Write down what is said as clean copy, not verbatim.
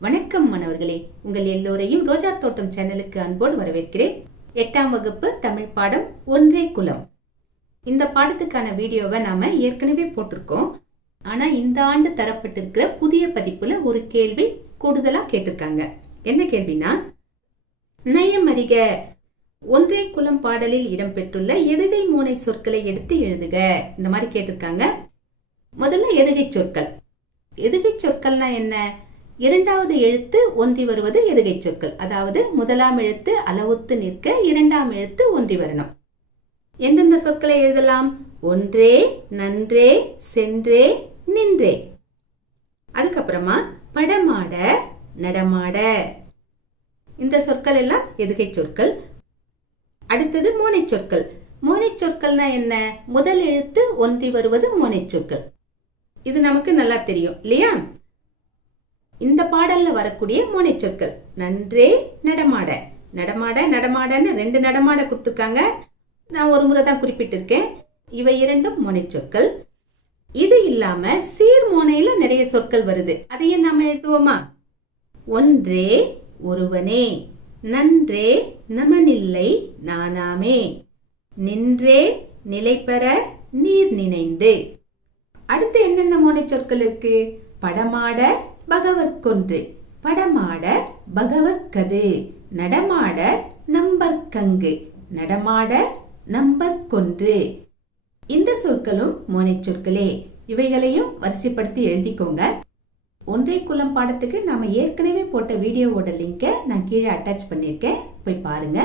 வணக்கம் மாணவர்களே, உங்கள் எல்லோரையும் ரோஜா தோட்டம் சேனலுக்கு அன்போடு வரவேற்கிறேன். 8ஆம் வகுப்பு தமிழ் பாடம் ஒன்றே குலம். இந்த பாடத்துக்கான வீடியோவை நாம ஏற்கனவே போட்டிருக்கோம். ஆனா இந்த ஆண்டு தரப்பட்டிருக்கிற புதிய பதிப்புல ஒரு கேள்வி கூடுதலா கேட்டிருக்காங்க. என்ன கேள்வினா, நயமறிக ஒன்றே குலம் பாடலில் இடம்பெற்றுள்ள எதுகை மோனை சொற்களை எடுத்து எழுதுக. இந்த மாதிரி கேட்டிருக்காங்க. முதல்ல எதுகை சொற்கள். எதுகை சொற்கள்னா என்ன? இரண்டாவது எழுத்து ஒன்றி வருவது எதுகை சொற்கள். அதாவது முதலாம் எழுத்து அளவுத்து நிற்க, இரண்டாம் எழுத்து ஒன்றி வரணும். எந்தெந்த சொற்களை எழுதலாம்? ஒன்றே, நன்றே, சென்றே, நின்றே. அதுக்கப்புறமா படமாட, நடமாட. இந்த சொற்கள் எல்லாம் எதுகை சொற்கள். அடுத்தது மோனை சொற்கள். மோனை சொற்கள்னா என்ன? முதல் எழுத்து ஒன்றி வருவது மோனை சொற்கள். இது நமக்கு நல்லா தெரியும் இல்லையா? இந்த பாடல்ல வரக்கூடிய மோனை சொற்கள் நன்றே, நடமாட. நடமாட நடமாடன்னு 2 நடமாட கொடுத்துருக்காங்க. நான் ஒரு முறை தான் குறிப்பிட்டிருக்கேன். இவை இரண்டும் மோனை சொற்கள். இது இல்லாம சீர் மோனையில நிறைய சொற்கள் வருது. அதையே நாம எழுதுவோமா? ஒன்றே, ஒருவனே. நன்றே, நமனில்லை நானாமே. நின்றே, நிலை பெற நீர் நினைந்து. அடுத்து என்னென்ன மோனை சொற்கள் இருக்கு? படமாட, பகவற்கொன்று. படமாட, பகவற்கது. நடமாட, நம்பர்கங்கு. நடமாட, நம்பர்கொன்று. இந்த சொற்களும் மோனை சொற்களே. இவைகளையும் வரிசைப்படுத்தி எழுதிக்கோங்க. ஒன்றே குலம் பாடத்துக்கு நாம ஏற்கனவே போட்ட வீடியோவோட லிங்கை நான் கீழே அட்டாச் பண்ணியிருக்கேன். போய் பாருங்க.